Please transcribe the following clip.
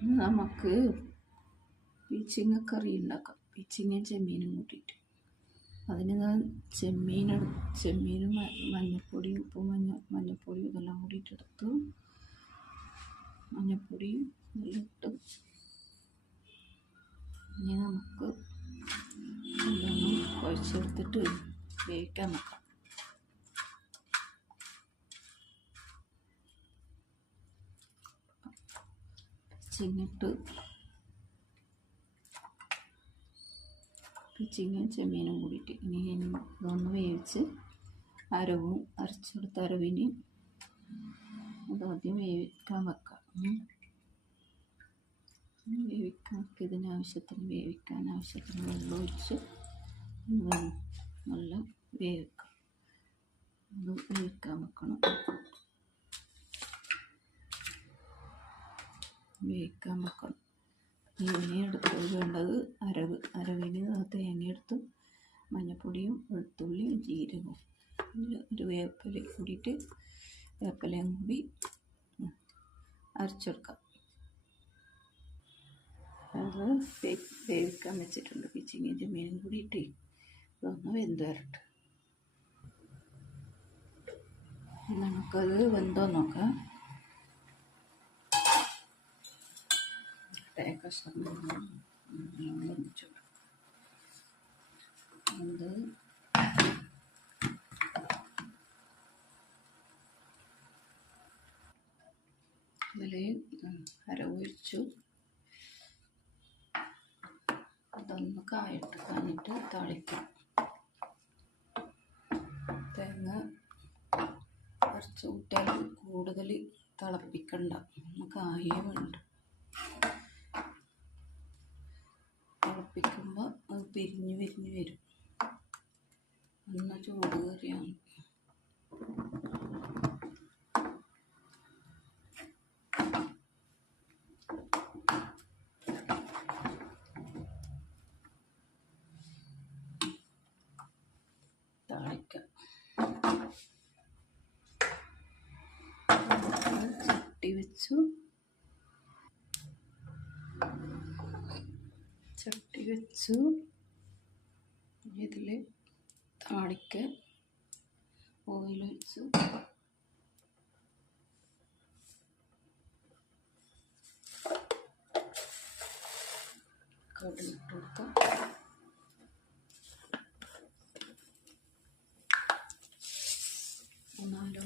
നമുക്ക് പീച്ചിങ്ങ കറി ഉണ്ടാക്കാം പീച്ചിങ്ങയും ചെമ്മീനും കൂട്ടിയിട്ട്. അതിന് ഞാൻ ചെമ്മീൻ ചെമ്മീനും മഞ്ഞൾപ്പൊടി ഉപ്പും മഞ്ഞ മഞ്ഞൾപ്പൊടി ഇതെല്ലാം കൂടിയിട്ട് എടുത്തു മഞ്ഞൾപ്പൊടിയും ഇതെല്ലാം ഇട്ട് ഇനി നമുക്ക് കുഴച്ചെടുത്തിട്ട് വേവിക്കാൻ വെക്കാം. ചിങ്ങിട്ട് പിച്ചിങ്ങയും ചെമ്മീനും കൂടിയിട്ട് ഇനി ഇതൊന്ന് വേവിച്ച് അരവും അരച്ചെടുത്ത അരവിന് അതാദ്യം വേവിക്കാൻ വെക്കാം. വേവിക്കാൻ ഇതിന് ആവശ്യത്തിന് വേവിക്കാൻ ആവശ്യത്തിന് വെള്ളം ഒഴിച്ച് നല്ല വേവിക്കാം. അത് വേവിക്കാൻ വെക്കണം. വേവിക്കാൻ വെക്കണം. ഇനി എടുത്ത് വേണ്ടത് അരവ്. അരവിന് തേങ്ങ എടുത്ത് മഞ്ഞൾപ്പൊടിയും വെളുത്തുള്ളിയും ജീരകവും. ഒരു വേപ്പില കൂടിയിട്ട് വേപ്പിലയും കൂടി അരച്ചെടുക്കാം. അത് വേവിക്കാൻ വെച്ചിട്ടുണ്ട്. പിച്ചിങ്ങിന്റെ ചെമ്മീനും കൂടിയിട്ട് ഇതൊന്ന് വെന്ത് വരട്ടെ നമുക്കത് വെന്തോ നോക്കാം. കഷ്ണം വെച്ചു അത് അതിൽ അര ഒഴിച്ചു അതൊന്ന് കായിട്ട് കഴിഞ്ഞിട്ട് താളിക്കാം. തേങ്ങ കുറച്ച് കൂട്ടിയാൽ കൂടുതൽ തിളപ്പിക്കണ്ട. നമുക്ക് ആയേ വേണ്ട. തിളപ്പിക്കുമ്പോൾ അത് പിരിഞ്ഞ് പിരിഞ്ഞ് വരും. ഒന്ന് ചൂട് താളിക്കാം ചട്ടി വെച്ചു. ചട്ടി വെച്ചു ഇതിൽ താളിക്ക് ഓയിൽ വെച്ചു കടുകിട്ട് കൊടുക്കാം. മൂന്നാലോ